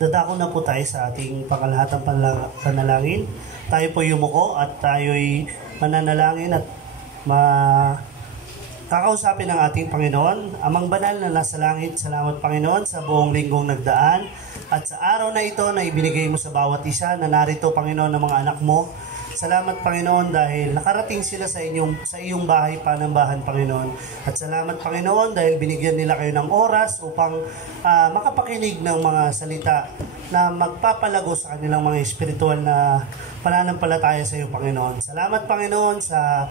Dadako na po tayo sa ating pangalahatang panalangin. Tayo po yumuko at tayo'y mananalangin at kakausapin ng ating Panginoon. Amang banal na nasa langit, salamat Panginoon sa buong linggong nagdaan at sa araw na ito na ibinigay mo sa bawat isa na narito Panginoon ng mga anak mo. Salamat Panginoon dahil nakarating sila sa iyong bahay panambahan Panginoon. At salamat Panginoon dahil binigyan nila kayo ng oras upang makapakinig ng mga salita na magpapalago sa kanilang mga espiritual na pananampalataya sa iyo Panginoon. Salamat Panginoon sa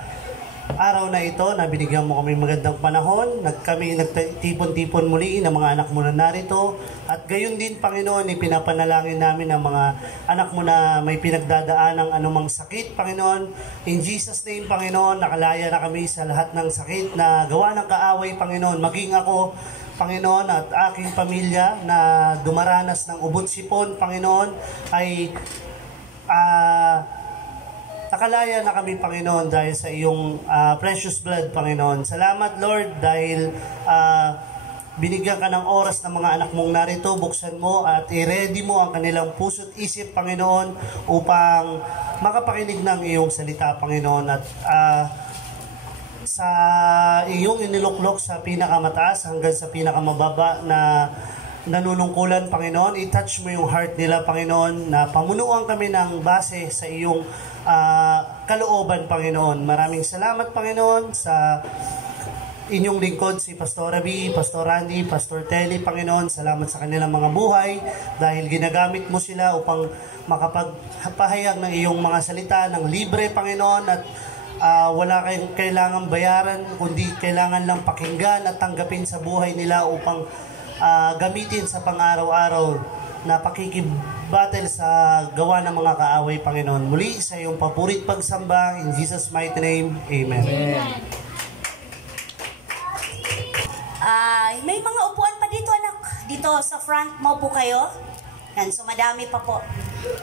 araw na ito na binigyan mo kami magandang panahon. Kami nagtipon-tipon muli ng mga anak mo na narito. At gayon din, Panginoon, ipinapanalangin namin ang mga anak mo na may pinagdadaan ng anumang sakit, Panginoon. In Jesus' name, Panginoon, nakalaya na kami sa lahat ng sakit na gawa ng kaaway, Panginoon. Maging ako, Panginoon, at aking pamilya na dumaranas ng ubot-sipon, Panginoon, ay nakalaya na kami, Panginoon, dahil sa iyong precious blood, Panginoon. Salamat, Lord, dahil binigyan ka ng oras ng mga anak mong narito. Buksan mo at i-ready mo ang kanilang puso't isip, Panginoon, upang makapakinig ng iyong salita, Panginoon. At sa iyong iniluklok sa pinakamataas hanggang sa pinakamababa na nanunungkulan, Panginoon, i-touch mo yung heart nila, Panginoon, na pamunuan kami ng base sa iyong kalooban, Panginoon. Maraming salamat, Panginoon, sa inyong lingkod, si Pastor Rabi, Pastor Randy, Pastor Telly, Panginoon. Salamat sa kanilang mga buhay dahil ginagamit mo sila upang makapagpahayag ng iyong mga salita ng libre, Panginoon, at wala kayong kailangang bayaran, kundi kailangan lang pakinggan at tanggapin sa buhay nila upang gamitin sa pang-araw-araw na pakikibattle sa gawa ng mga kaaway, Panginoon. Muli sa iyong papurit pagsamba, in Jesus' mighty name, Amen. Amen. May mga upuan pa dito, anak. Dito sa front, maupo kayo. Yan, so madami pa po.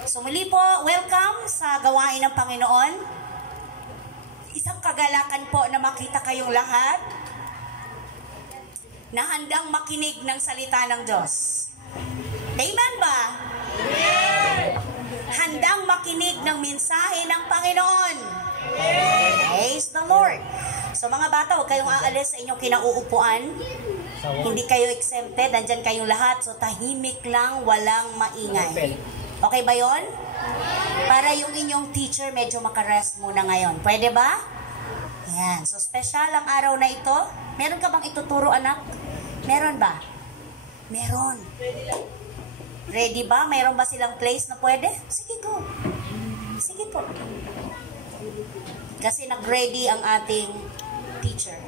So muli po, welcome sa gawain ng Panginoon. Isang kagalakan po na makita kayong lahat na handang makinig ng salita ng Diyos. Amen ba? Amen! Handang makinig ng mensahe ng Panginoon. Amen! Praise the Lord. So mga bata, huwag kayong aalis sa inyong kinauupuan. Hindi kayo exempted. Nandyan kayong lahat. So tahimik lang, walang maingay. Okay ba yon? Para yung inyong teacher medyo makarest muna ngayon. Pwede ba? Yan. So special ang araw na ito. Meron ka bang ituturo, anak? Meron ba? Meron. Ready ba? Mayroon ba silang place na pwede? Sige, go. Sige po. Kasi nag-ready ang ating teacher.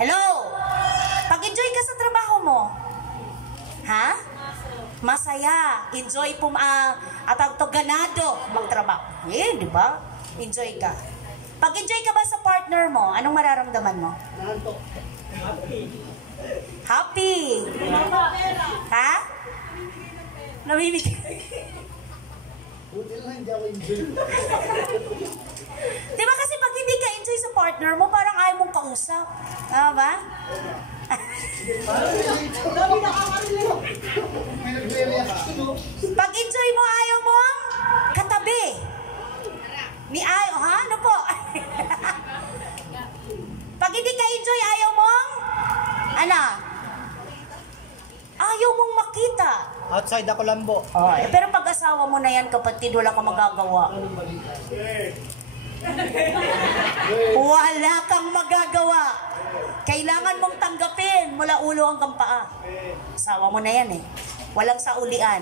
Hello? Pag-enjoy ka sa trabaho mo? Ha? Masaya. Enjoy po, ganado magtrabaho. Eh, di ba? Enjoy ka. Pag-enjoy ka ba sa partner mo, anong mararamdaman mo? Happy. Ha? Namimigay. Diba kasi pag hindi ka enjoy sa partner mo, parang ayaw mong kausap. Tama ba? Pag enjoy mo, ayaw mong katabi. Ha? Ano po? Pag hindi ka enjoy, ayaw mong ayaw mong makita. Outside ako lambo. Pero pag asawa mo na yan, kapatid, wala ka magagawa. Wala kang magagawa. Kailangan mong tanggapin mula ulo hanggang paa. Asawa mo na yan eh. Walang saulian.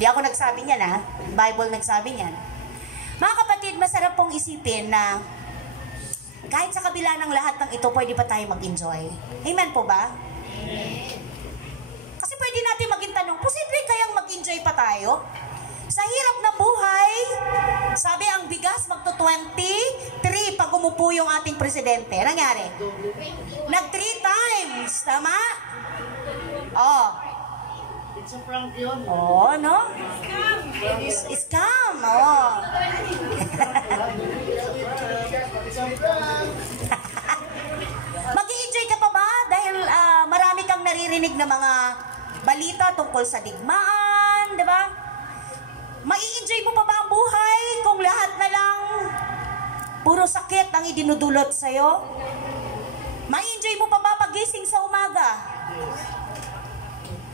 Di ako nagsabi niyan ha. Bible nagsabi niyan. Mga kapatid, masarap pong isipin na kahit sa kabila ng lahat ng ito, pwede pa tayo mag-enjoy. Amen po ba? Kasi pwede natin maging tanong, posible kayang mag-enjoy pa tayo? Sa hirap ng buhay, Sabi ang bigas magto 23 pag umupo yung ating presidente. Nangyari? Nag 3 times. Tama? Oh. It's a prank yun. Oh, no? Scam. Oh. Mag-i-enjoy ka pa ba? Dahil marami kang naririnig na mga balita tungkol sa digmaan, di ba? Mai-enjoy mo pa ba ang buhay kung lahat na lang puro sakit ang idinudulot sa'yo? Mai-enjoy mo pa ba pagising sa umaga?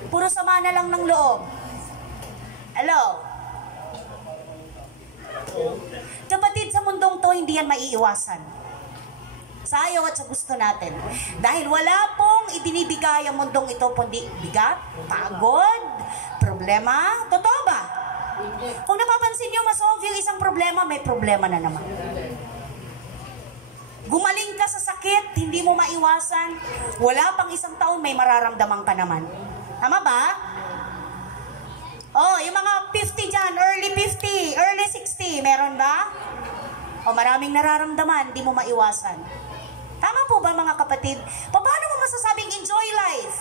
Puro sama na lang ng loob. Hello? Kapatid, sa mundong to, hindi yan maiiwasan. Sa ayaw at sa gusto natin. Dahil wala pong ibinibigay ang mundong ito, kundi bigat, pagod, problema. Totoo ba? Kung napapansin nyo, masolve yung isang problema, may problema na naman. Gumaling ka sa sakit, hindi mo maiwasan. Wala pang isang taon, may mararamdaman ka naman. Tama ba? Oh, yung mga 50 dyan, early 50, early 60, meron ba? O maraming nararamdaman, di mo maiwasan. Tama po ba mga kapatid? Paano mo masasabing enjoy life?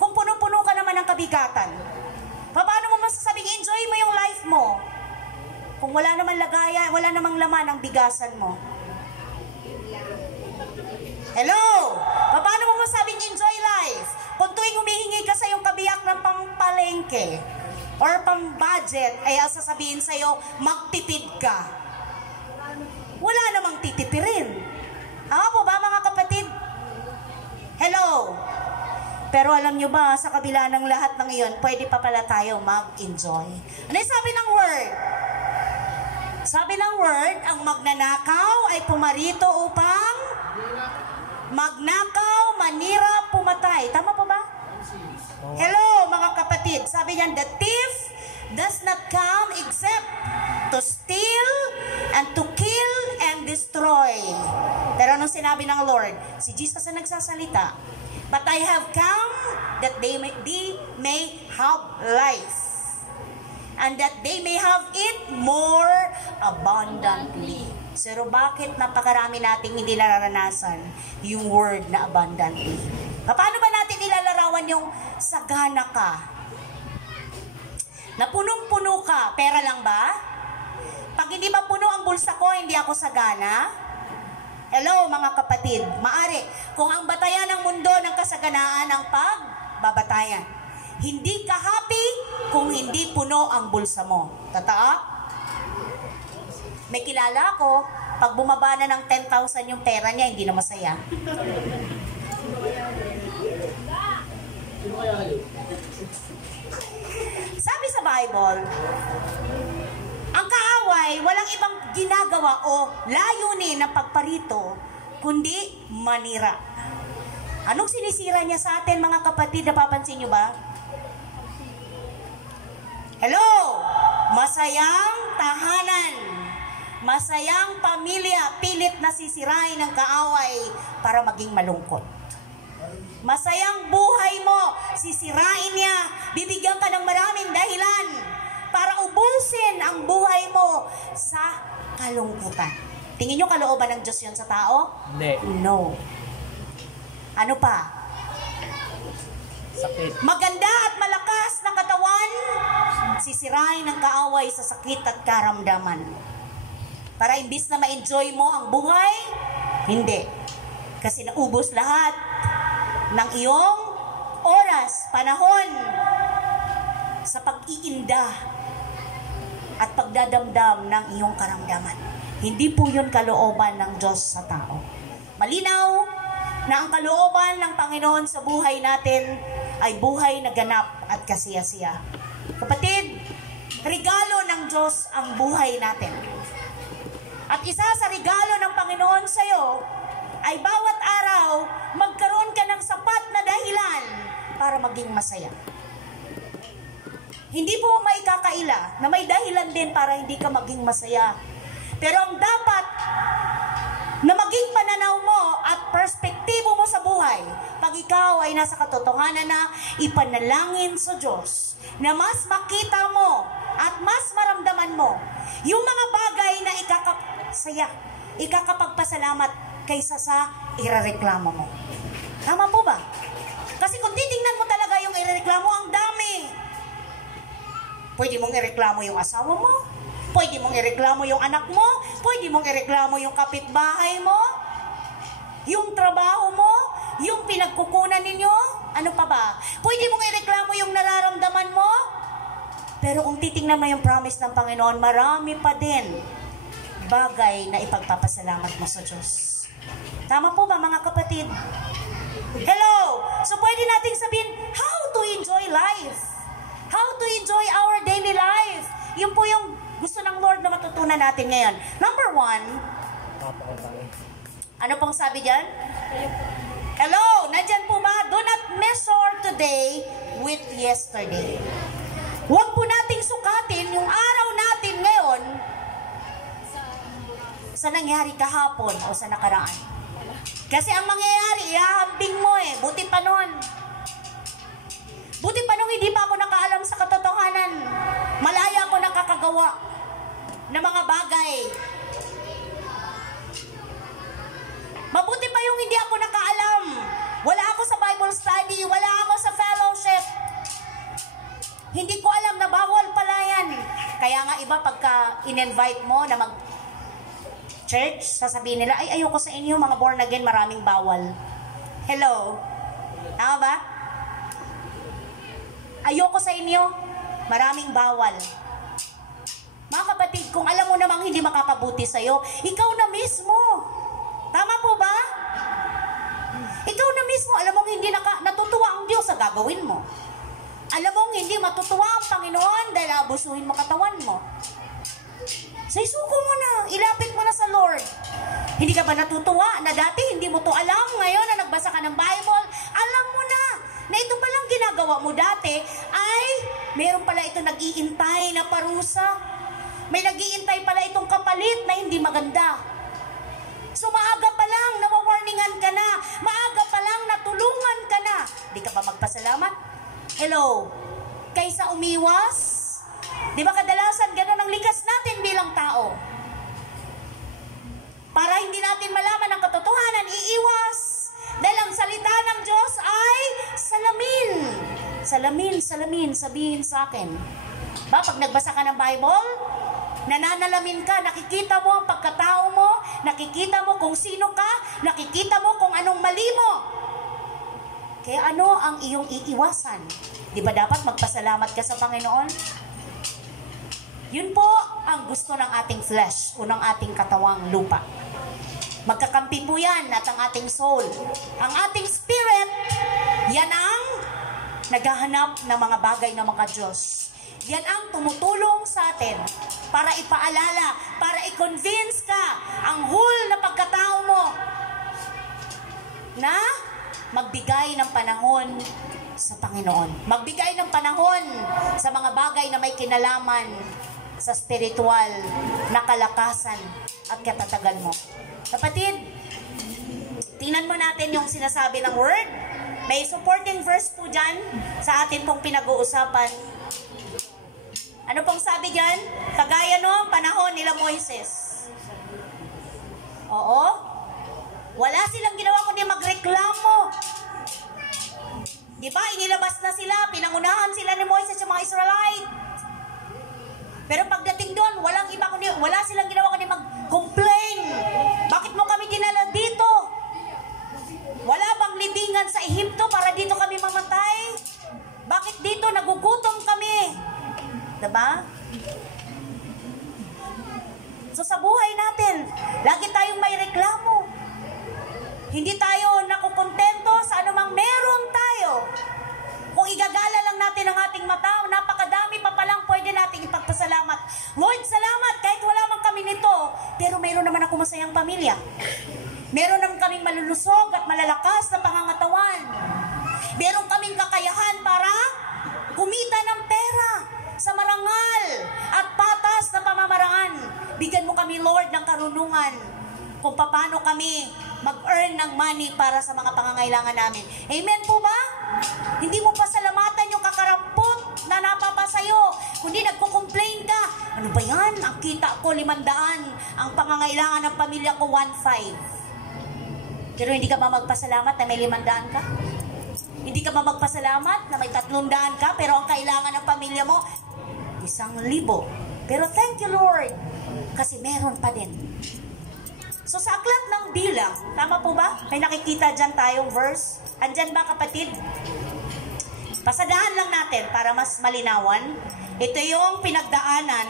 Kung puno-puno ka naman ng kabigatan. Paano mo masasabing enjoy mo yung life mo? Kung wala namang lagayan, wala namang laman ang bigasan mo. Hello? Paano mo masasabing enjoy life? Kung tuwing humihingi ka sa iyong kabiyak ng pampalengke or pang-budget, ay sasabihin sa iyo, magtipid ka. Wala namang titipirin. Tama po ba mga kapatid? Hello? Pero alam nyo ba, sa kabila ng lahat ng iyon, pwede pa pala tayo mag-enjoy. Ano yung sabi ng word? Sabi ng word, ang magnanakaw ay pumarito upang magnakaw, manira, pumatay. Tama po ba? Hello mga kapatid. Sabi niyan, the thief does not come except to steal and to kill and destroy. Pero anong sinabi ng Lord? Si Jesus ang nagsasalita. But I have come that they may have life. And that they may have it more abundantly. Pero bakit napakarami nating hindi nararanasan yung word na abundantly? Paano ba natin nilalarawan yung sagana ka? Na punong-puno ka, pera lang ba? Pag hindi ba puno ang bulsa ko, hindi ako sagana? Hello mga kapatid, maari kung ang batayan ng mundo ng kasaganaan ang pagbabatayan. Hindi ka happy kung hindi puno ang bulsa mo. Totoo? May kilala ko, pag bumaba na ng 10,000 yung pera niya, hindi na masaya. Sabi sa Bible, ang kaaway, walang ibang ginagawa o layunin ng pagparito, kundi manira. Anong sinisira niya sa atin mga kapatid? Napapansin niyo ba? Hello! Masayang tahanan. Masayang pamilya, pilit na sisirain ng kaaway para maging malungkot. Masayang buhay mo, sisirain niya, bibigyan ka ng maraming dahilan para ubusin ang buhay mo sa kalungkutan. Tingin nyo kalooban ng Diyos yun sa tao? No. Ano pa? Sakit. Maganda at malakas na katawan, sisirain ng kaaway sa sakit at karamdaman. Para imbis na ma-enjoy mo ang buhay, hindi. Kasi naubos lahat ng iyong oras, panahon sa pag-iinda at pagdadamdam ng iyong karamdaman. Hindi po yun kalooban ng Diyos sa tao. Malinaw na ang kalooban ng Panginoon sa buhay natin ay buhay na ganap at kasiyasiya. Kapatid, regalo ng Diyos ang buhay natin. At isa sa regalo ng Panginoon sa iyo ay bawat araw magkaroon ka ng sapat na dahilan para maging masaya. Hindi po maikakaila na may dahilan din para hindi ka maging masaya. Pero ang dapat na maging pananaw mo at perspektibo mo sa buhay, pag ikaw ay nasa katotohanan na ipanalangin sa Diyos, na mas makita mo at mas maramdaman mo yung mga bagay na ikakapagpasalamat kaysa sa irereklamo mo. Tama po ba? Kasi kung titingnan mo talaga yung irereklamo, ang dami. Pwede mong ireklamo yung asawa mo, pwede mong ireklamo yung anak mo, pwede mong ireklamo yung kapitbahay mo, yung trabaho mo, yung pinagkukunan ninyo, ano pa ba? Pwede mong ireklamo yung nararamdaman mo, pero kung titingnan mo yung promise ng Panginoon, marami pa din bagay na ipagpapasalamat mo sa Diyos. Tama po ba mga kapatid? Hello! So pwede nating sabihin, how to enjoy life? How to enjoy our daily life? Yun po yung gusto ng Lord na matutunan natin ngayon. Number 1, ano pong sabi dyan? Hello! Nandyan po ba? Do not measure today with yesterday. Huwag po nating sukatin yung araw natin ngayon sa nangyari kahapon o sa nakaraan. Kasi ang mangyayari, ihahambing mo eh. Buti pa nun. Buti pa nung hindi pa ako nakaalam sa katotohanan. Malaya ako nakakagawa ng mga bagay. Mabuti pa yung hindi ako nakaalam. Wala ako sa Bible study, wala ako sa fellowship. Hindi ko alam na bawal pala yan. Kaya nga iba pagka in-invite mo na mag-church, sasabihin nila, ay ayoko sa inyo mga born again, maraming bawal. Hello? Tama ba? Ayoko sa inyo, maraming bawal. Mga kapatid, kung alam mo namang hindi makakabuti sa'yo, ikaw na mismo. Tama po ba? Ikaw na mismo, alam mong hindi natutuwa ang Diyos sa gagawin mo. Alam mong hindi matutuwa ang Panginoon dahil abusuhin mo katawan mo. So isuko mo na, ilapit mo na sa Lord. Hindi ka ba natutuwa na dati hindi mo to alam, ngayon na nagbasa ka ng Bible, alam mo na ito palang ginagawa mo dati ay meron pala ito nag-iintay na parusa. May nag-iintay pala itong kapalit na hindi maganda. So maaga pa lang nawawarningan ka na, maaga pa lang natulungan ka na. Di ka ba magpasalamat? Hello? Kaysa umiwas? Di ba kadalasan gano'n ang likas natin bilang tao? Para hindi natin malaman ang katotohanan, iiwas. Dahil ang salita ng Diyos ay salamin. Salamin, salamin, sabihin sa akin. Ba, pag nagbasa ka ng Bible, nananalamin ka, nakikita mo ang pagkatao mo, nakikita mo kung sino ka, nakikita mo kung anong mali mo. Kaya ano ang iyong iiwasan? Di ba dapat magpasalamat ka sa Panginoon? Yun po ang gusto ng ating flesh o ng ating katawang lupa. Magkakampi po yan at ang ating soul. Ang ating spirit, yan ang naghahanap ng mga bagay ng mga Diyos. Yan ang tumutulong sa atin para ipaalala, para i-convince ka ang whole na pagkatao mo na magbigay ng panahon sa Panginoon. Magbigay ng panahon sa mga bagay na may kinalaman sa spiritual na kalakasan at katatagan mo. Kapatid, tingnan mo natin yung sinasabi ng word. May supporting verse po dyan sa atin pong pinag-uusapan. Ano pong sabi dyan? Kagaya noong panahon nila Moises. Oo. Wala silang ginawa kundi magreklamo. Diba? Inilabas na sila, pinangunahan sila ni Moises sa mga Israelite. Pero pagdating doon, wala silang ginawa kundi mag-complain. Bakit mo kami dinala dito? Wala bang libingan sa Ehipto para dito kami mamatay? Bakit dito nagugutom kami? Diba? So sa buhay natin, lagi tayong may reklamo. Hindi tayo nakukontento sa anumang meron tayo. Kung igagala lang natin ang ating mata, napakadami pa palang pwede nating ipagpasalamat. Lord, salamat kahit wala man kami nito, pero mayroon naman ako masayang pamilya. Meron naman kaming malulusog at malalakas na pangangatawan. Meron kaming kakayahan para kumita ng pera sa marangal at patas na pamamaraan. Bigyan mo kami, Lord, ng karunungan kung paano kami mag-earn ng money para sa mga pangangailangan namin. Amen po ba? Hindi mo pasalamatan yung kakarampot na napapasayo, kundi nagko-complain pangangailangan ng pamilya ko 1.5. Pero hindi ka ba magpasalamat na may 500 ka? Hindi ka ba magpasalamat na may 300 ka, pero ang kailangan ng pamilya mo 1,000? Pero thank you Lord, kasi meron pa din. So sa aklat ng bilang, tama po ba? May nakikita dyan tayong verse. Andyan ba kapatid? Pasadahan lang natin para mas malinawan. Ito yung pinagdaanan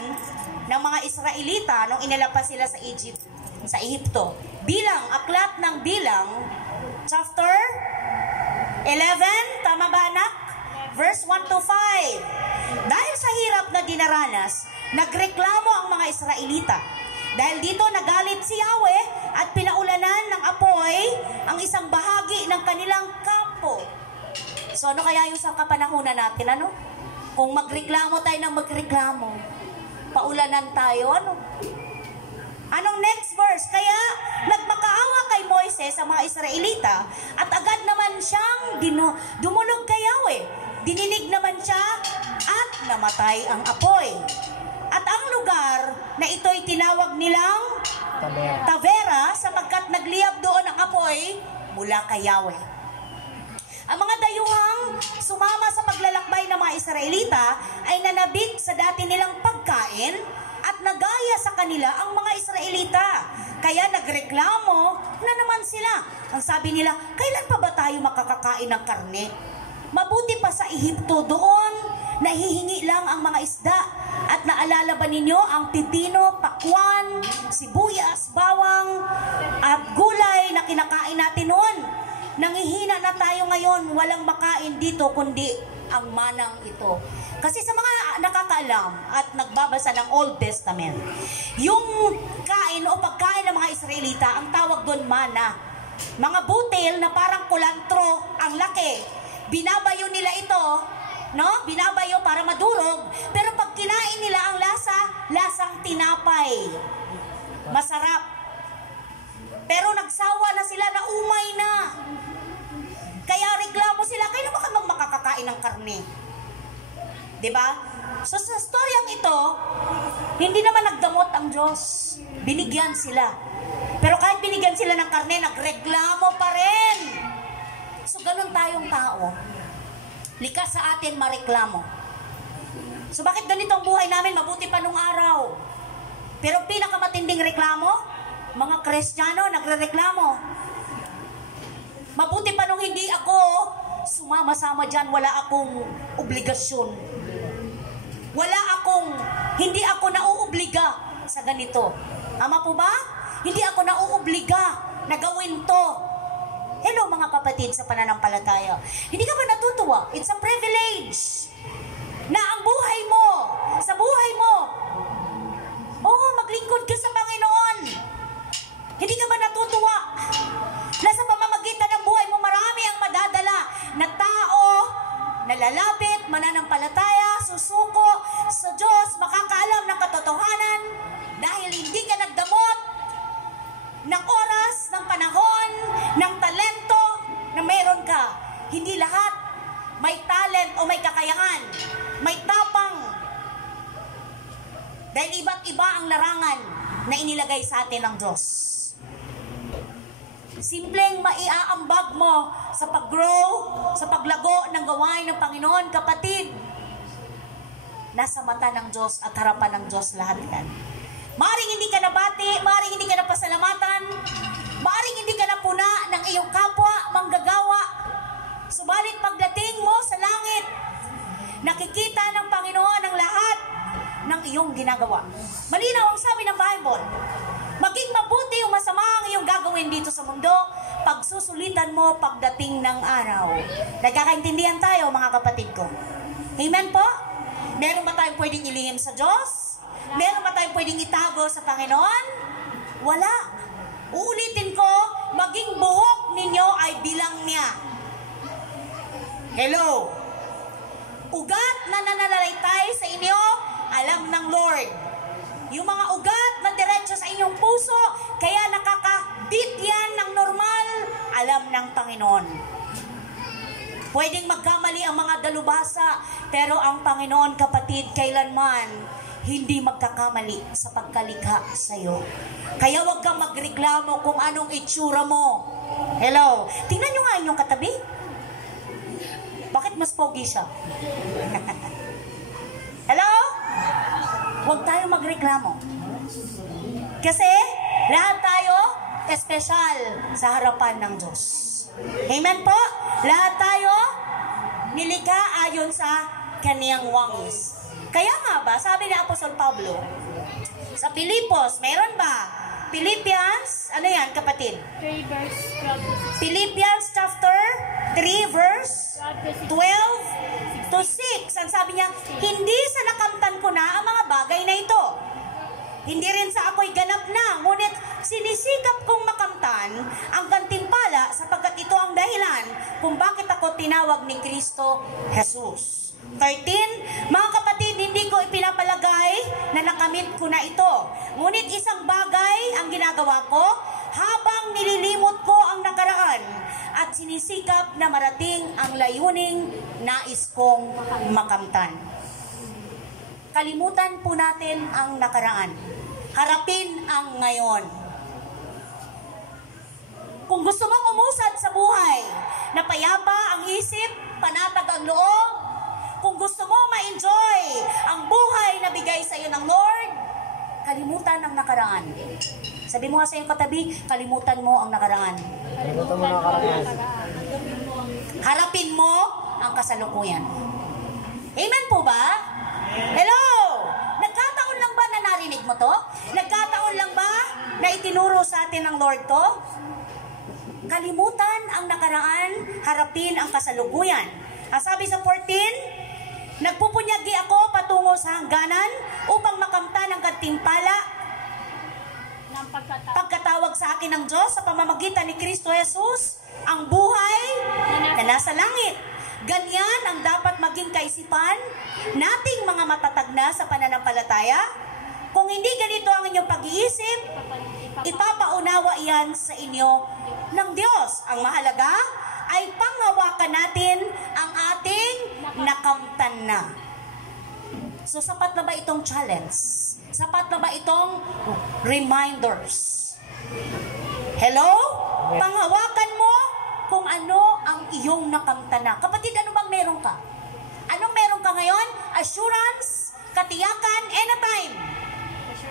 ng mga Israelita nung inilapa sila sa Ehipto. Bilang, aklat ng bilang, chapter 11, tama ba anak? Verse 1 to 5. Dahil sa hirap na dinaranas, nagreklamo ang mga Israelita. Dahil dito nagalit si Yahweh at pinaulanan ng apoy ang isang bahagi ng kanilang kampo. So ano kaya yung sa kapanahunan natin, ano? Kung magreklamo tayo ng magreklamo, paulanan tayo, ano? Anong next verse? Kaya nagmakaawa kay Moises sa mga Israelita at agad naman siyang dumulog kay Yahweh. Dininig naman siya at namatay ang apoy. At ang lugar na ito'y tinawag nilang Tavera sapagkat nagliyab doon ang apoy mula kay Yahweh. Ang mga dayuhang sumama sa paglalakbay ng mga Israelita ay nanabik sa dati nilang pagkain at nagaya sa kanila ang mga Israelita. Kaya nagreklamo na naman sila. Ang sabi nila, kailan pa ba tayo makakakain ng karne? Mabuti pa sa Ehipto, doon nahihingi lang ang mga isda. At naalala ba ninyo ang pipino, pakwan, sibuyas, bawang, at gulay na kinakain natin noon? Nangihina na tayo ngayon, walang makain dito kundi ang manang ito. Kasi sa mga nakakaalam at nagbabasa ng Old Testament, yung kain o pagkain ng mga Israelita, ang tawag doon mana. Mga butil na parang kulantro, ang laki. Binabayo nila ito, no? Binabayo para madurog, pero pag kinain nila ang lasang tinapay. Masarap. Pero nagsawa na sila, na umay na. Kaya reklamo sila, kailan ba kami makakakain ng karne? Diba? So sa storyang ito, hindi naman nagdamot ang Diyos. Binigyan sila. Pero kahit binigyan sila ng karne, nagreklamo pa rin. So ganun tayong tao. Likas sa atin mareklamo. So bakit ganito ang buhay namin? Mabuti pa nung araw. Pero pinakamatinding reklamo, mga Kristiyano nagrereklamo. Mabuti pa nung hindi ako sumama-sama dyan, wala akong obligasyon. Hindi ako nauobliga sa ganito. Ama po ba? Hindi ako nauobliga na gawin to. Hello mga kapatid sa pananampalataya. Hindi ka ba natutuwa? It's a privilege na ang buhay mo, sa buhay mo, maglingkod ka sa Panginoon. Hindi ka ba natutuwa na sa pamamagitan ng buhay mo marami ang madadala na tao, nalalapit, mananampalataya, susuko sa Diyos, makakaalam ng katotohanan dahil hindi ka nagdamot ng oras, ng panahon, ng talento na meron ka. Hindi lahat may talent o may kakayahan, may tapang. Dahil iba't iba ang larangan na inilagay sa atin ng Diyos. Simpleng maiaambag mo sa pag-grow, sa paglago ng gawain ng Panginoon, kapatid. Nasa mata ng Diyos at harapan ng Diyos lahat yan. Maaring hindi ka nabati, maaring hindi ka napasalamatan, maaring hindi ka napuna ng iyong kapwa, manggagawa. Subalit pagdating mo sa langit, nakikita ng Panginoon ang lahat ng iyong ginagawa. Malinaw ang sabi ng Bible. Maging mabuti o masama ang iyong gagawin dito sa mundo, pagsusulitan mo pagdating ng araw. Nagkakaintindihan tayo mga kapatid ko. Amen po? Meron ba tayong pwedeng ilihim sa Diyos? Meron ba tayong pwedeng itago sa Panginoon? Wala. Uulitin ko, maging buhok ninyo ay bilang niya. Hello? Ugat na nananalaytay sa inyo, alam ng Lord. Yung mga ugat na diretso sa inyong puso, kaya nakakabit yan ng normal, alam ng Panginoon. Pwedeng magkamali ang mga dalubhasa, pero ang Panginoon, kapatid, kailanman hindi magkakamali sa pagkalikha sa'yo. Kaya huwag kang magreklamo kung anong itsura mo. Hello? Tingnan nyo nga inyong katabi. Bakit mas pogi siya? Hello? Huwag tayo magreklamo. Kasi lahat tayo espesyal sa harapan ng Diyos. Amen po? Lahat tayo nilikha ayon sa kaniyang wangis. Kaya nga ba, sabi ni Apostol Pablo, sa Pilipos, meron ba? Philippians, ano yan kapatid? 3 verse 12 Philippians chapter 3 verse 12 12 to 6. Ang sabi niya, hindi sa nakamtan ko na ang mga bagay na ito. Hindi rin sa ako'y ganap na, ngunit sinisikap kong makamtan ang gantimpala sapagkat ito ang dahilan kung bakit ako tinawag ni Kristo Jesus. 13, mga kapatid, hindi ko ipinapalagay na nakamit ko na ito. Ngunit isang bagay ang ginagawa ko habang nililimot ko ang nakaraan at sinisikap na marating ang layuning nais kong makamtan. Kalimutan po natin ang nakaraan. Harapin ang ngayon. Kung gusto mong umusad sa buhay, na payapa ang isip, panatag ang loob, kung gusto mo ma-enjoy ang buhay na bigay sa iyo ng Lord, kalimutan ang nakaraan. Sabi mo nga sa iyong katabi, kalimutan mo ang nakaraan. Kalimutan mo na karaan. Harapin mo ang kasalukuyan. Amen po ba? Hello! Nagkataon lang ba na narinig mo to? Nagkataon lang ba na itinuro sa atin ng Lord to? Kalimutan ang nakaraan, harapin ang kasalukuyan. Ang sabi sa 14, nagpupunyagi ako patungo sa hangganan upang makamtan ang gantimpala Ng pagkatawag sa akin ng Diyos sa pamamagitan ni Kristo Jesus, ang buhay na nasa langit. Ganyan ang dapat maging kaisipan nating mga matatag na sa pananampalataya. Kung hindi ganito ang inyong pag-iisip, ipapaunawa iyan sa inyo ng Diyos. Ang mahalaga ay panghawakan natin ang ating nakamtan na. So, sapat na ba itong challenge? Sapat na ba itong reminders? Hello? Panghawakan mo kung ano ang iyong nakamtan na. Kapatid, ano bang meron ka? Anong meron ka ngayon? Assurance, katiyakan, anytime.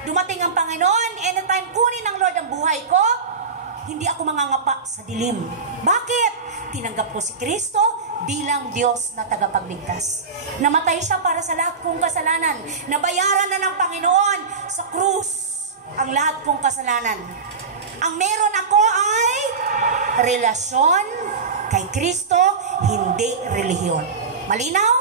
Dumating ang Panginoon, anytime kunin ng Lord ang buhay ko, hindi ako mangangapa sa dilim. Bakit? Tinanggap ko si Kristo bilang Diyos na tagapagligtas. Namatay siya para sa lahat kong kasalanan. Nabayaran na ng Panginoon sa krus ang lahat kong kasalanan. Ang meron ako ay relasyon kay Kristo, hindi relihiyon. Malinaw?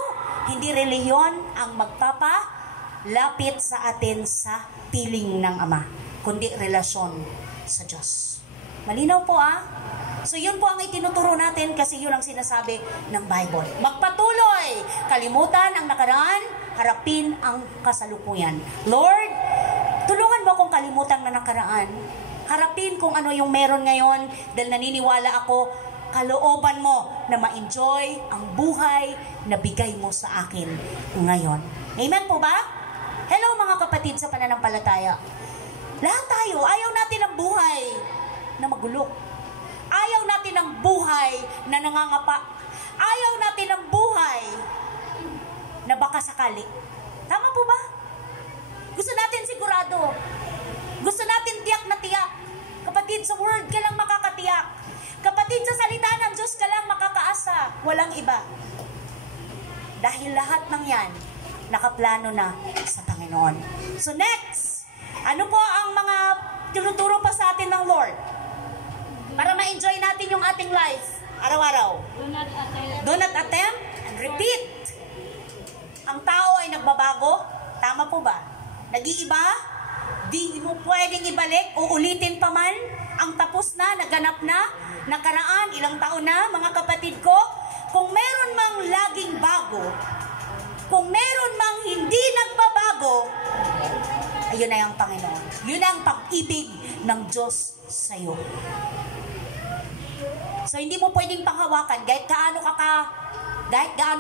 Hindi relihiyon ang magpapalapit sa atin sa piling ng Ama, kundi relasyon sa Diyos. Malinaw po So yun po ang itinuturo natin kasi yun ang sinasabi ng Bible. Magpatuloy, kalimutan ang nakaraan, harapin ang kasalukuyan. Lord, tulungan mo akong kalimutan na nakaraan. Harapin kung ano yung meron ngayon dahil naniniwala ako, kalooban mo na ma-enjoy ang buhay na bigay mo sa akin ngayon. Amen po ba? Hello mga kapatid sa pananampalataya. Lahat tayo, ayaw natin ang buhay na magulo. Ayaw natin ang buhay na nangangapa. Ayaw natin ang buhay na baka sakali. Tama po ba? Gusto natin sigurado. Gusto natin tiyak na tiyak. Kapatid, sa word ka lang makakatiyak. Kapatid, sa salita ng Diyos ka lang makakaasa. Walang iba. Dahil lahat ng yan, nakaplano na sa Panginoon. So next, ano po ang mga tinuturo pa sa atin ng Lord? Para ma-enjoy natin yung ating life, araw-araw. Do not attempt and repeat. Ang tao ay nagbabago. Tama po ba? Nag-iiba? Di mo pwedeng ibalik, uulitin pa man ang tapos na, naganap na, nakaraan, ilang taon na, mga kapatid ko. Kung meron mang laging bago, kung meron mang hindi nagbabago, ayun na yung Panginoon. Yun ang pag-ibig ng Diyos sa iyo. So, hindi mo pwedeng panghawakan kahit gaano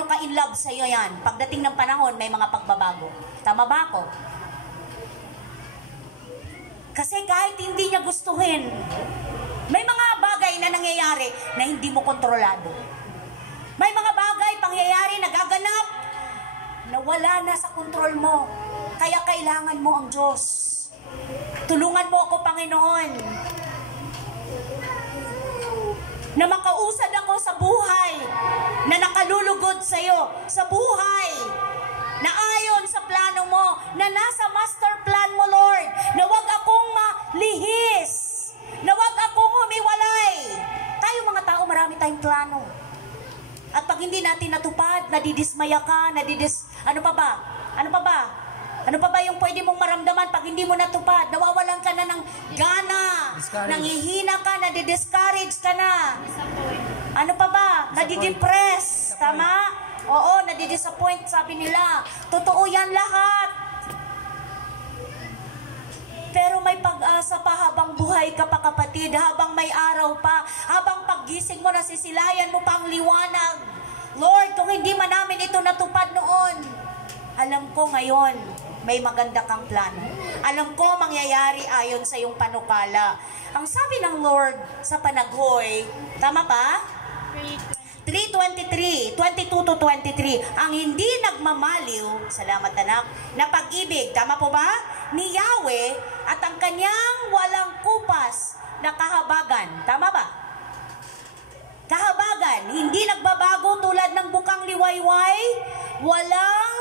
ka in love sa iyo yan. Pagdating ng panahon, may mga pagbabago. Tama ba ako? Kasi kahit hindi niya gustuhin, may mga bagay na nangyayari na hindi mo kontrolado. May mga bagay, pangyayari, nagaganap na wala na sa kontrol mo. Kaya kailangan mo ang Diyos. Tulungan mo ako, Panginoon, na makausad ako sa buhay na nakalulugod sa iyo, sa buhay na ayon sa plano mo, na nasa master plan mo, Lord, na wag akong malihis, na wag akong humiwalay. Tayo mga tao, marami tayong plano. At pag hindi natin natupad, nadidismaya ka, ano pa ba? Ano pa ba yung pwede mong maramdaman pag hindi mo natupad? Nawawalan ka na ng gana, nanghihina ka, nadidiscourage ka na. Ano pa ba? Nadidepress, tama? Oo, nadidisappoint, sabi nila. Totoo yan lahat. Pero may pag-asa pa habang buhay ka pa, kapatid, habang may araw pa, habang paggising mo, nasisilayan mo pang liwanag. Lord, kung hindi man namin ito natupad noon, alam ko ngayon, may maganda kang plano. Alam ko mangyayari ayon sa iyong panukala. Ang sabi ng Lord sa Panaghoy, tama ba? 3:22 to 23, ang hindi nagmamaliw, salamat anak, na pag-ibig, tama po ba? Ni Yahweh at ang kanyang walang kupas na kahabagan, tama ba? Kahabagan, hindi nagbabago tulad ng bukang liwayway, walang...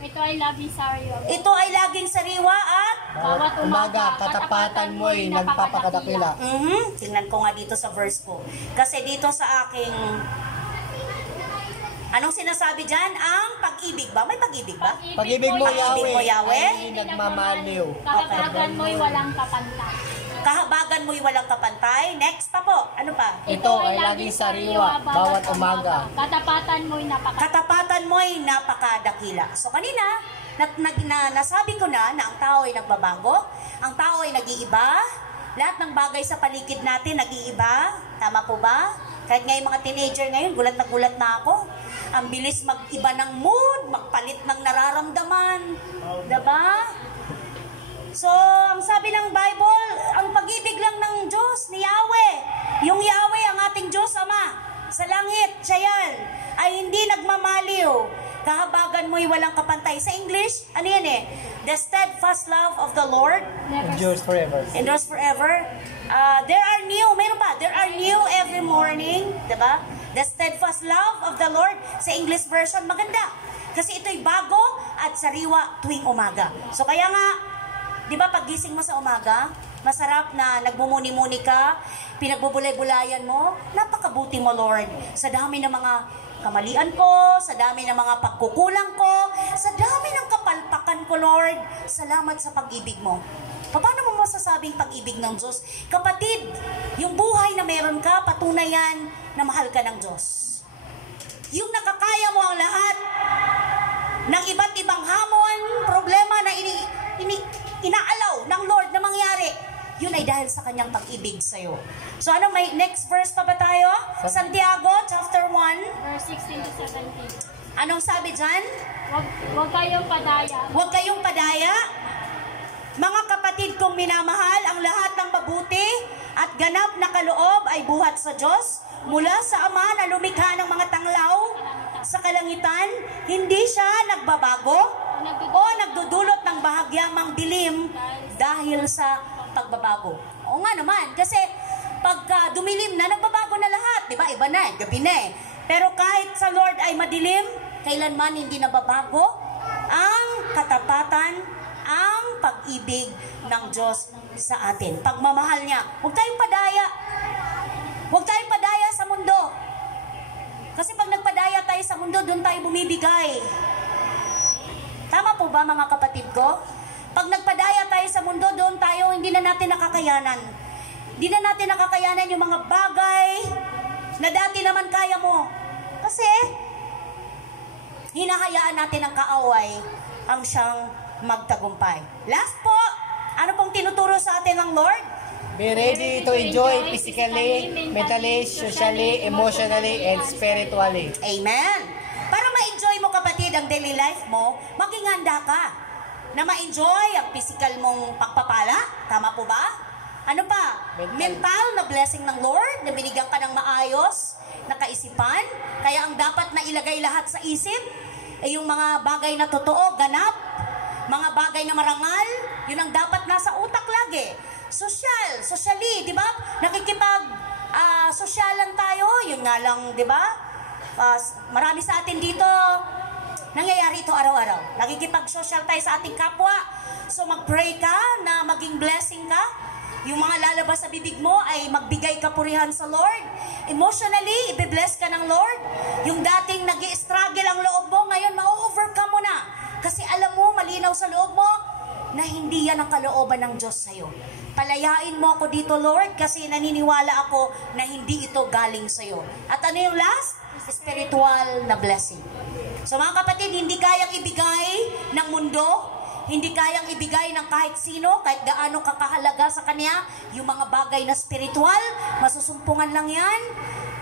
Ito ay laging sariwa. Ito ay laging sariwa at... Bawat umaga, katapatan mo'y nagpapakadakila. Tingnan ko nga dito sa verse ko. Kasi dito sa aking... Anong sinasabi dyan? Ang pag-ibig ba? May pag-ibig ba? Pag-ibig mo, Pag-ibig mo, Yahweh, ay hindi nagmamaliw. Kahabagan mo'y walang kapantay. Kahabagan mo'y walang kapantay. Next pa po. Ano pa? Ito ay laging sariwa, bawat umaga. Katapatan mo'y napakadakila. So kanina, nasabi ko na ang tao ay nagbabago, ang tao ay nag-iiba, lahat ng bagay sa paligid natin nag-iiba. Tama po ba? Kahit nga yung mga teenager ngayon, gulat na ako. Ang bilis mag-iba ng mood, magpalit ng nararamdaman. Diba? So, ang sabi ng Bible, ang pag-ibig lang ng Diyos, ni Yahweh, yung Yahweh, ang ating Diyos Ama, sa langit, siya yan, ay hindi nagmamaliw. Kahabagan mo'y walang kapantay. Sa English, ano yan eh? The steadfast love of the Lord endures forever. Endures forever. There are new, meron ba? There are new every morning, diba? The steadfast love of the Lord, sa English version, maganda. Kasi ito'y bago at sariwa tuwing umaga. So kaya nga, di ba paggising mo sa umaga, masarap na nagmumuni-muni ka, pinagbubulay-bulayan mo, napakabuti mo, Lord. Sa dami ng mga kamalian ko, sa dami ng mga pagkukulang ko, sa dami ng kapalpakan ko, Lord, salamat sa pag-ibig mo. Paano mo masasabing pag-ibig ng Diyos? Kapatid, yung buhay na meron ka, patunay yan na mahal ka ng Diyos. Yung nakakaya mo ang lahat ng iba't ibang hamon, problema na inaalaw ng Lord na mangyari, yun ay dahil sa kanyang pag-ibig sa'yo. So ano, may next verse pa ba tayo? Santiago chapter 1 verse 16 to 17. Anong sabi dyan? Huwag kayong padaya. Huwag kayong padaya. Mga kapatid kong minamahal, ang lahat ng mabuti at ganap na kaloob ay buhat sa Diyos mula sa Ama na lumikha ng mga tanglaw sa kalangitan. Hindi siya nagbabago o nagdudulot ng bahagyamang dilim dahil sa pagbabago. Oo nga naman, kasi pagka dumilim na, nagbabago na lahat. Diba? Iba na, gabi na eh. Pero kahit sa Lord ay madilim, kailanman hindi nababago ang katapatan, ang pag-ibig ng Diyos sa atin. Pagmamahal niya. Huwag tayong padaya. Huwag tayong padaya sa mundo. Kasi pag nagpadaya tayo sa mundo, doon tayo bumibigay. Tama po ba, mga kapatid ko? Pag nagpadaya tayo sa mundo, doon tayo, hindi na natin nakakayanan. Hindi na natin nakakayanan yung mga bagay na dati naman kaya mo. Kasi, hinahayaan natin ang kaaway ang siyang magtagumpay. Last po, ano pong tinuturo sa atin ng Lord? Be ready to enjoy physically, mentally, socially, emotionally, and spiritually. Amen. Para ma-enjoy mo, kapatid, ang daily life mo, maging handa ka. na ma-enjoy ang physical mong pagpapala. Tama po ba? Ano pa? Mental na blessing ng Lord, na binigyan ka ng maayos na kaisipan. Kaya ang dapat na ilagay lahat sa isip, ay yung mga bagay na totoo, ganap, mga bagay na marangal, yun ang dapat nasa utak lagi. Socially, di ba? Sosyalan tayo, yun nga lang, di ba? Marami sa atin dito, nangyayari ito araw-araw. Nakikipag-social tayo sa ating kapwa. So mag-pray ka na maging blessing ka. Yung mga lalabas sa bibig mo ay magbigay kapurihan sa Lord. Emotionally, ibe-bless ka ng Lord. Yung dating nag-i-struggle ang loob mo, ngayon ma-overcome mo na. Kasi alam mo, malinaw sa loob mo, na hindi yan ang kalooban ng Diyos sa'yo. Palayain mo ako dito, Lord, kasi naniniwala ako na hindi ito galing sa'yo. At ano yung last? Spiritual na blessing. So mga kapatid, hindi kayang ibigay ng mundo, hindi kayang ibigay ng kahit sino, kahit gaano kakahalaga sa kanya, yung mga bagay na spiritual, masusumpungan lang yan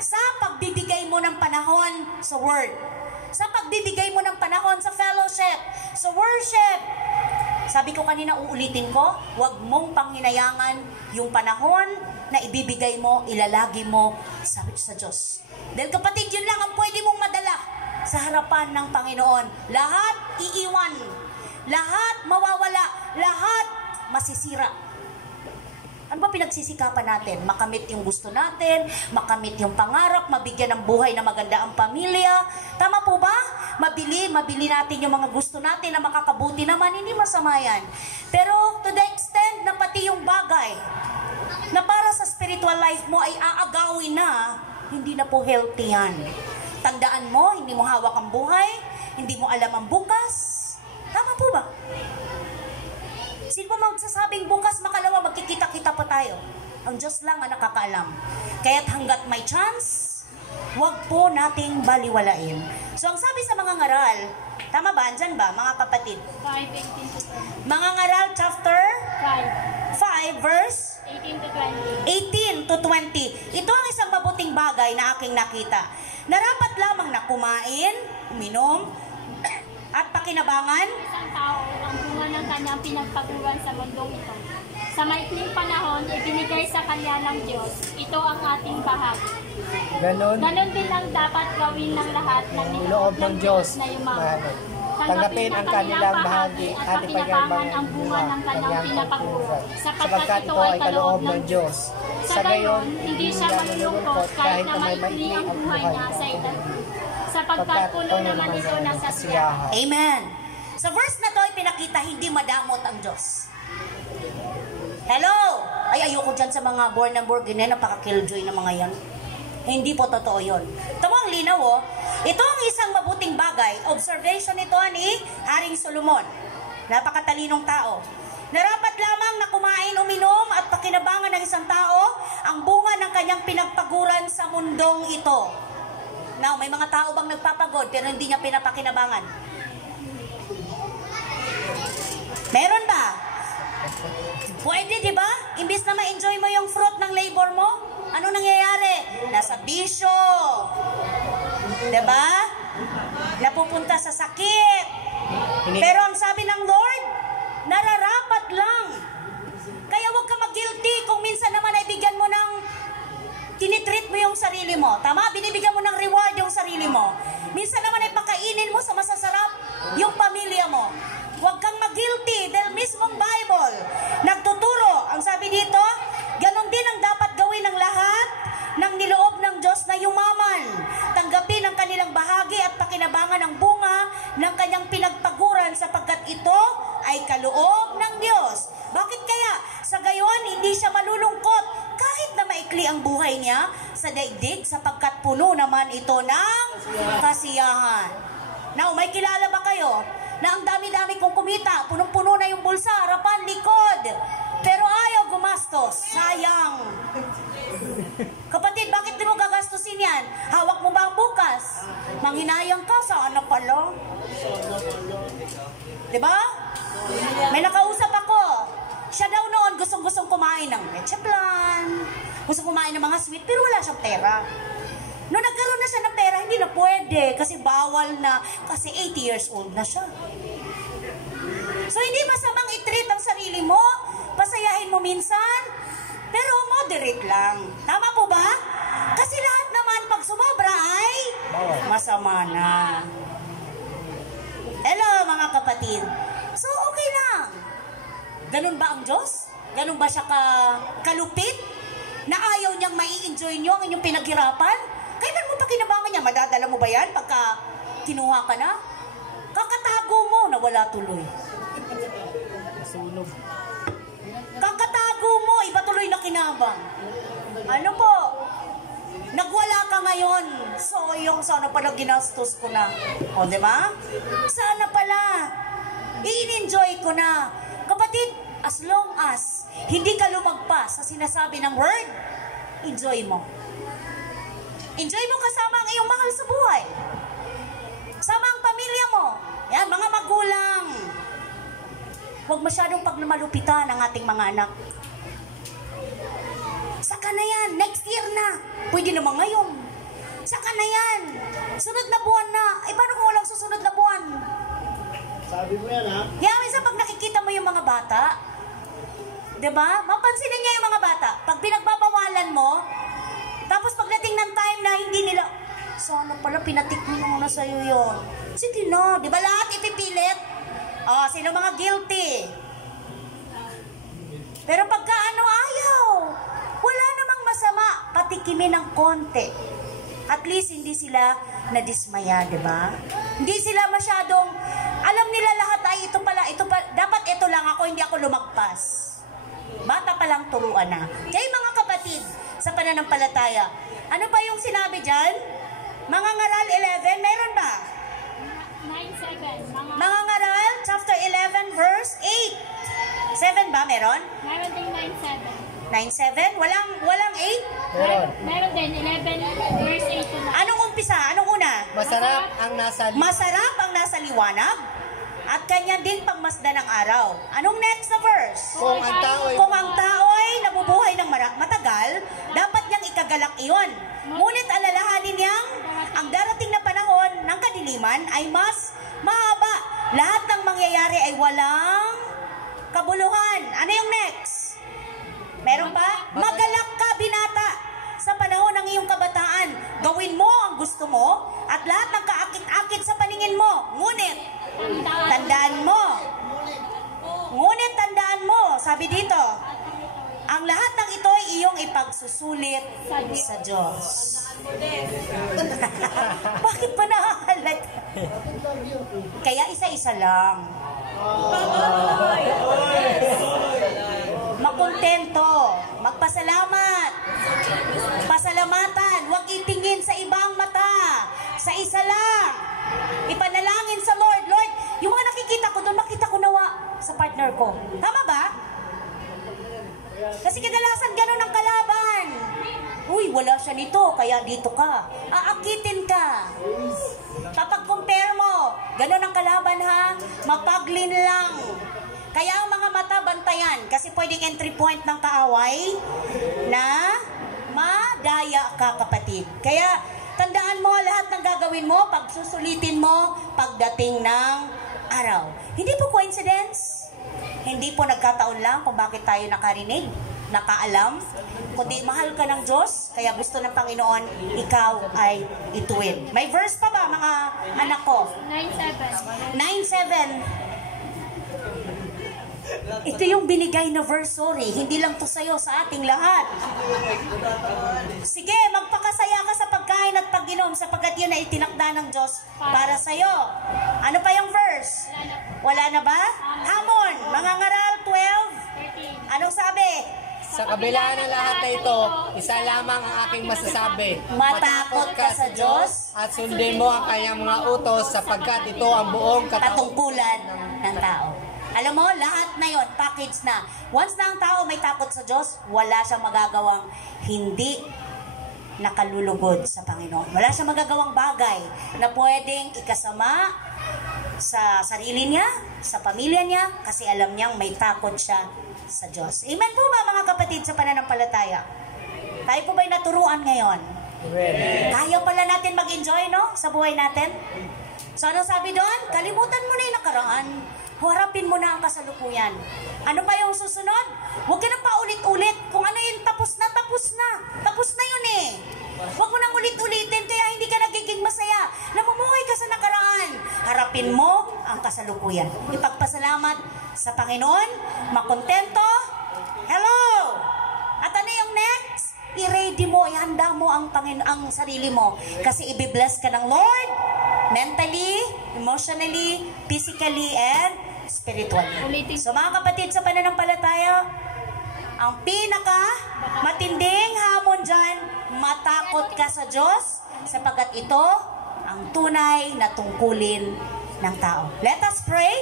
sa pagbibigay mo ng panahon sa Word. Sa pagbibigay mo ng panahon sa fellowship, sa worship. Sabi ko kanina, uulitin ko, huwag mong panghinayangan yung panahon na ibibigay mo, ilalagi mo sa Diyos. Dahil kapatid, yun lang ang pwede mong madala sa harapan ng Panginoon. Lahat iiwan. Lahat mawawala, lahat masisira. Ano ba pinagsisikapan natin? Makamit yung gusto natin, makamit yung pangarap, mabigyan ng buhay na maganda ang pamilya. Tama po ba? Mabili natin yung mga gusto natin na makakabuti naman, hindi masama yan. Pero to the extent na pati yung bagay na para sa spiritual life mo ay aagawin na, hindi na po healthy yan. Tandaan mo, hindi mo hawak ang buhay, hindi mo alam ang bukas. Tama po ba? Sino ba magsasabing bukas makalawa magkikita-kita pa tayo? Ang Diyos lang ang nakakaalam. Kaya't hanggat may chance, huwag po nating baliwalain. So ang sabi sa mga ngaral, tama ba? Andyan ba mga kapatid? 5:18-20. Mga ngaral chapter 5 5. verse 18-20. 18-20. Ito ang isang mabuting bagay na aking nakita. Narapat lamang na kumain, uminom, at pakinabangan. Isang tao ang bunga ng kanyang pinagpaguran sa mundong ito. Sa maikling panahon, ibinigay sa kanya ng Diyos. Ito ang ating bahagi. Ganon din ang dapat gawin ng lahat ng niloob ng Diyos na yumaman. Tanggapin ang kanilang bahagi at ipagyabangan ang bunga ng kanyang pinapaguran, sapagkat ito ay kaloob ng Diyos. Sa gayon, hindi siya malulungkot kahit na maikli ang buhay niya sa edad, sapagkat puno naman ito ng kasiyahan. Amen. Sa verse na to ay pinakita hindi madamot ang Diyos. Hello! Ay, ayoko dyan sa mga born and born again, napaka-killjoy na mga yan. Hindi po totoo yun. Tama ang linaw, oh. Ito ang isang mabuting bagay. Observation ito ni Haring Solomon. Napakatalinong tao. Narapat lamang na kumain, uminom at pakinabangan ng isang tao ang bunga ng kanyang pinagpaguran sa mundong ito. Now, may mga tao bang nagpapagod pero hindi niya pinapakinabangan? Meron ba? Pwede, di ba? Imbis na ma-enjoy mo yung fruit ng labor mo, ano nangyayari? Nasa bisyo. Di ba? Napupunta sa sakit. Pero ang sabi ng Lord, nararapat lang. Kaya huwag ka mag-guilty kung minsan naman ay bigyan mo ng tinitreat mo yung sarili mo. Tama? Binibigyan mo ng reward yung sarili mo. Minsan naman ay pakainin mo sa masasarap yung pamilya mo. Huwag kang mag-guilty dahil mismong Bible nagtuturo. Ang sabi dito, ganon din ang dapat gawin ng lahat ng niloob ng Diyos na yumaman. Tanggapin ang kanilang bahagi at pakinabangan ang bunga ng kanyang pinagpaguran sapagkat ito ay kaloob ng Diyos. Bakit kaya? Sa gayon, hindi siya malulungkot kahit na maikli ang buhay niya sa daigdig sapagkat puno naman ito ng kasiyahan. Now, may kilala ba kayo na ang dami-dami kong kumita, punong-puno na yung bulsa, harapan, likod, pero ayaw gumastos? Sayang. Kapatid, bakit di mo gagastusin yan? Hawak mo ba ang bukas? Manghinayang ka, sana pala. Diba? May nakausap ako. Siya daw noon gustong-gustong kumain ng leche plan, gusto kumain ng mga sweet, pero wala siyang pera. Noong nagkaroon na siya ng pera, hindi na pwede kasi bawal na, kasi 80 years old na siya. So, hindi masamang i-treat ang sarili mo, pasayahin mo minsan, pero moderate lang. Tama po ba? Kasi lahat naman pag sumobra ay masama na. Hello mga kapatid. So, okay lang. Ganun ba ang Diyos? Ganun ba siya kalupit? Na ayaw niyang mai-enjoy niyo ang inyong pinaghirapan? Kailan mo pa kinabangan niya? Madadala mo ba yan pagka kinuha ka na? Kakatago mo, nawala tuloy. Kakatago mo, iba tuloy na kinabang. Ano po? Nagwala ka ngayon. So, yung sana pala ginastos ko na. O, di ba? Sana pala. I-enjoy ko na. Kapatid, as long as hindi ka lumagpas sa sinasabi ng word, enjoy mo. Enjoy mo kasama ang iyong mahal sa buhay. Sama ang pamilya mo. Yan, mga magulang. Huwag masyadong pagmalupitan ang ating mga anak. Saka na yan, next year na. Pwede naman ngayon. Saka na yan. Sunod na buwan na. Eh, paano kung walang susunod na buwan? Sabi mo yan, ha? Kaya minsan pag nakikita mo yung mga bata, diba? Mapansinin niya yung mga bata. Pag pinagbabawalan mo, tapos pagdating ng time na hindi nila, sana pala pinatikmin mo na sa'yo yun. Sige na, diba lahat ipipilit? Sino mga guilty? Pero pagka ano, ayaw. Wala namang masama, patikimin ng konti. At least hindi sila nadismaya, di ba? Hindi sila masyadong, alam nila lahat ay ito pala, dapat ito lang ako, hindi ako lumagpas. Bata pa lang turuan na. Kaya mga kapatid, sa pananampalataya, ano pa yung sinabi dyan? Mga Ngaral 11, meron ba? 9:7. Mga Ngaral, chapter 11, verse 8. 7 ba, meron? Meron din 9:7. 9-7? Walang 8? Meron din 11 verse 8 to 9. Anong umpisa? Anong una? Masarap ang nasa liwanag at kanya din pangmasdan ng araw. Anong next na verse? Kung ang tao'y nabubuhay ng matagal, dapat niyang ikagalak iyon. Ngunit alalahanin niyang ang darating na panahon ng kadiliman ay mas mahaba. Lahat ng mangyayari ay walang kabuluhan. Ano yung next? Meron pa? Magalak ka, binata, sa panahon ng iyong kabataan. Gawin mo ang gusto mo at lahat ng kaakit-akit sa paningin mo. Ngunit, tandaan mo, sabi dito, ang lahat ng ito ay iyong ipagsusulit sa Diyos. Bakit pa nakakalat? Kaya isa-isa lang. Makontento, magpasalamat, pasalamatan, huwag itingin sa ibang mata, sa isa lang, ipanalangin sa Lord. Lord, yung mga nakikita ko doon, makita ko nawa sa partner ko. Tama ba? Kasi kadalasan ganun ang kalaban. Uy, wala siya nito, kaya dito ka. Aakitin ka. Kapag compare mo, ganun ang kalaban ha, mapaglin lang. Kaya ang mga mata bantayan, kasi pwedeng entry point ng kaaway na madaya ka, kapatid. Kaya tandaan mo lahat ng gagawin mo, pagsusulitin mo pagdating ng araw. Hindi po coincidence, hindi po nagkataon lang kung bakit tayo nakarinig, nakaalam, kundi mahal ka ng Diyos, kaya gusto ng Panginoon, ikaw ay ituwid. May verse pa ba mga anak ko? 9:7. 9:7. Ito yung binigay na verse, sorry. Hindi lang to sa'yo, sa ating lahat. Sige, magpakasaya ka sa pagkain at pag-inom sapagkat yun ay itinakda ng Diyos para sa'yo. Ano pa yung verse? Wala na ba? Hamon, mga Ngaral 12. 13. Anong sabi? Sa kabila ng lahat na ito, isa lamang ang aking masasabi. Matakot ka sa Diyos At sundin mo ang kanyang mga utos sapagkat ito ang buong katungkulan ng tao. Alam mo, lahat na yon, package na. Once na ang tao may takot sa Diyos, wala siyang magagawang hindi nakalulugod sa Panginoon. Wala siyang magagawang bagay na pwedeng ikasama sa sarili niya, sa pamilya niya, kasi alam niyang may takot siya sa Diyos. Amen po ba mga kapatid sa pananampalataya? Tayo po ba'y naturuan ngayon? Kaya pala natin mag-enjoy, no? Sa buhay natin? So ano sabi doon? Kalimutan mo na yung nakaraan. Harapin mo na ang kasalukuyan. Ano pa yung susunod? Huwag ka na paulit-ulit. Kung ano yung tapos na, tapos na. Tapos na yun eh. Huwag mo nang ulit-ulitin kaya hindi ka nagiging masaya. Namumuhay ka sa nakaraan. Harapin mo ang kasalukuyan. Ipagpasalamat sa Panginoon. Makontento. Hello! At ano yung next? I-ready mo, ihanda mo ang sarili mo. Kasi i-bless ka ng Lord. Mentally, emotionally, physically, and spiritually. So mga kapatid sa pananampalataya, ang pinaka matinding hamon dyan, matakot ka sa Diyos sapagkat ito ang tunay na tungkulin ng tao. Let us pray.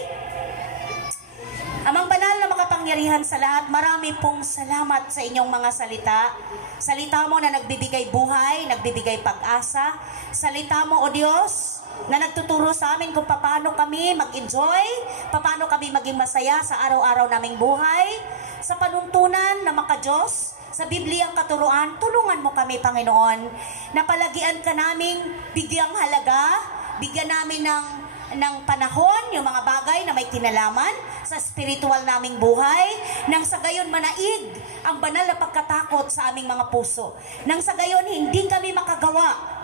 Amang banal na makapangyarihan sa lahat, marami pong salamat sa inyong mga salita. Salita mo na nagbibigay buhay, nagbibigay pag-asa. Salita mo, O Diyos, na nagtuturo sa amin kung paano kami mag-enjoy, paano kami maging masaya sa araw-araw naming buhay. Sa panuntunan na maka-Diyos, sa Bibliang katuruan, tulungan mo kami, Panginoon, na palagian ka naming bigyang halaga, bigyan namin ng panahon, yung mga bagay na may kinalaman sa spiritual naming buhay, nang sa gayon manaig ang banal na pagkatakot sa aming mga puso. Nang sa gayon hindi kami makagawa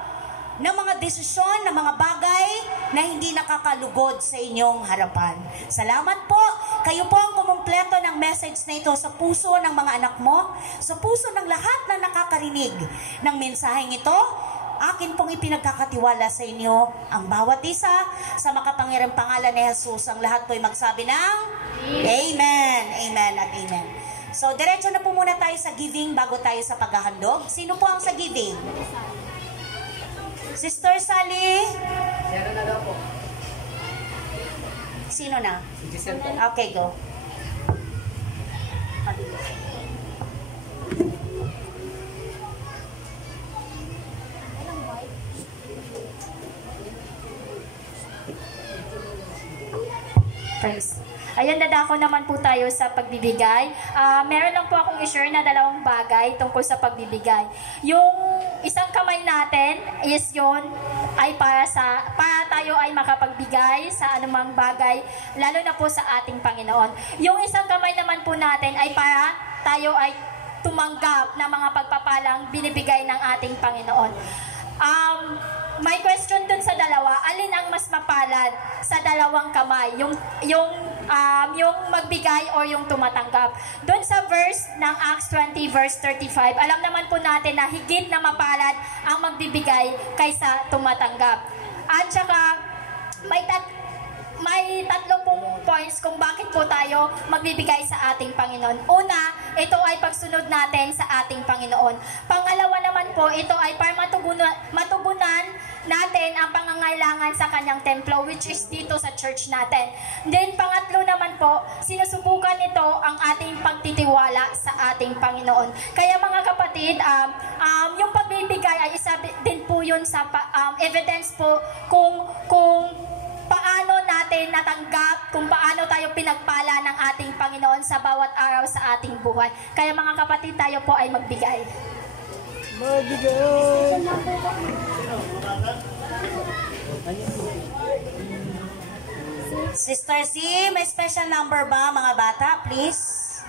ng mga desisyon, ng mga bagay na hindi nakakalugod sa inyong harapan. Salamat po. Kayo po ang kumumpleto ng message na ito sa puso ng mga anak mo, sa puso ng lahat na nakakarinig ng mensaheng ito. Akin pong ipinagkakatiwala sa inyo ang bawat isa sa makapangyarihang pangalan ni Jesus. Ang lahat po'y magsabi ng Amen, Amen at Amen. So, diretso na po muna tayo sa giving bago tayo sa paghahandog. Sino po ang sa giving? Sister Sally? Sino na? Okay, go. Praise. Ayan, dadako naman po tayo sa pagbibigay. Meron lang po akong i-share na 2 bagay tungkol sa pagbibigay. Yung isang kamay natin is yun ay para tayo ay makapagbigay sa anumang bagay, lalo na po sa ating Panginoon. Yung isang kamay naman po natin ay para tayo ay tumanggap ng mga pagpapalang binibigay ng ating Panginoon. May question dun sa dalawa, alin ang mas mapalad sa 2 kamay? Yung magbigay o yung tumatanggap? Dun sa verse ng Acts 20 verse 35, alam naman po natin na higit na mapalad ang magbibigay kaysa tumatanggap. At saka may 3 pong points kung bakit po tayo magbibigay sa ating Panginoon. Una, ito ay pagsunod natin sa ating Panginoon. Pangalawa naman po, ito ay para matugunan natin ang pangangailangan sa kanyang templo, which is dito sa church natin. Then, pangatlo naman po, sinusubukan nito ang ating pagtitiwala sa ating Panginoon. Kaya mga kapatid, yung pagbibigay ay isa din po yun sa evidence po kung paano natin natanggap, kung paano tayo pinagpala ng ating Panginoon sa bawat araw sa ating buhay. Kaya mga kapatid, tayo po ay magbigay. Sister Z, may special number ba mga bata? Please.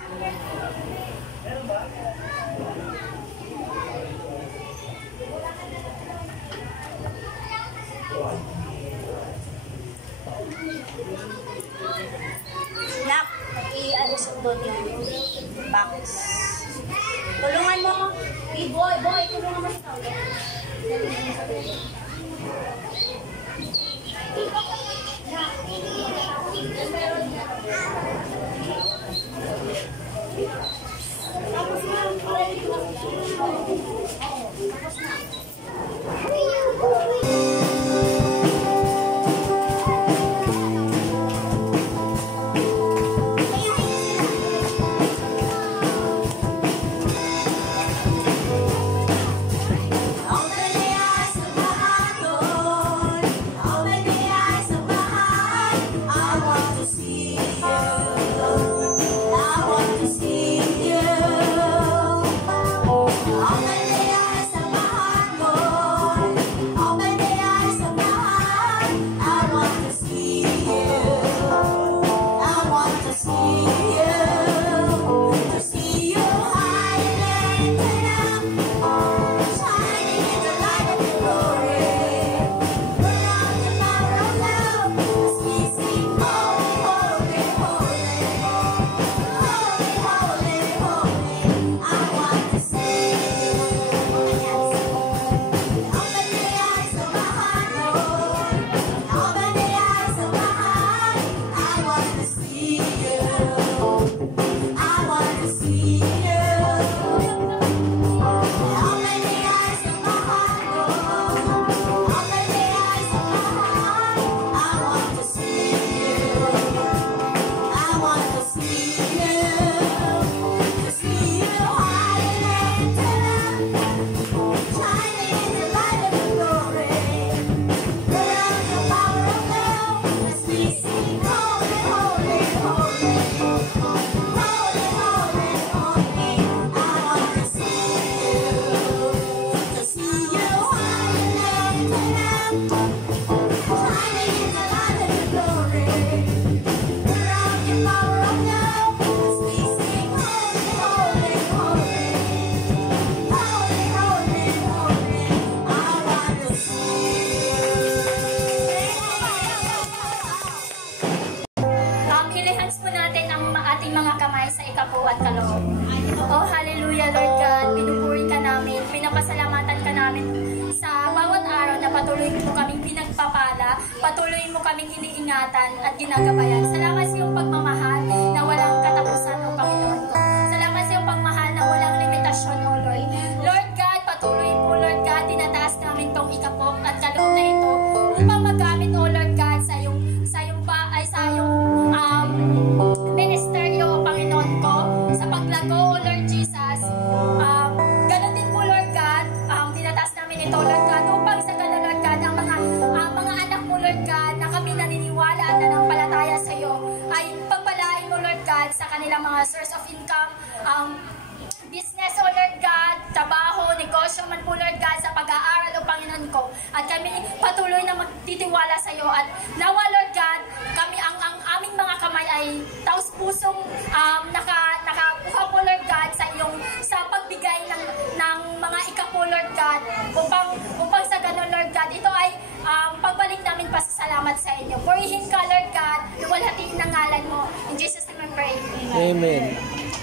Nak, i-sundo yung box. Tulungan mo mo. Boy, tulungan mo ito. ingatan at ginagabayan. Salamat sa iyong pagmamahal na walang katapusan, O Panginoon ko. Salamat sa iyong pagmamahal na walang limitasyon, O Lord. Lord God, patuloy po, Lord God, tinataas namin tong ikapok at kaloob na ito upang magamit, O Lord God, sa iyong ministeryo, O Panginoon ko, sa paglago, O Lord Jesus. Ganon din po, Lord God, tinataas namin ito, Lord God, upang sa ganon, Lord God, ang mga anak mo, Lord God, na kami naniniwala at nanampalataya sa iyo, ay pagpalain mo, Lord God, sa kanilang mga source of income, business, O Lord God, trabaho, negosyo man po, Lord God, sa pag-aaral, O Panginoon ko. At kami patuloy na magtitiwala sa iyo. At nawa, Lord God, kami ang aming mga kamay ay taus-pusong nakakuha po, Lord God, sa pagbigay ng mga ikapo, Lord God, upang sa ganun, Lord God, ito ay pagbalik namin pasasalamat sa inyo. Purihin ka, Lord God, luwalhatiin ang ngalan mo. In Jesus' name I pray. Amen.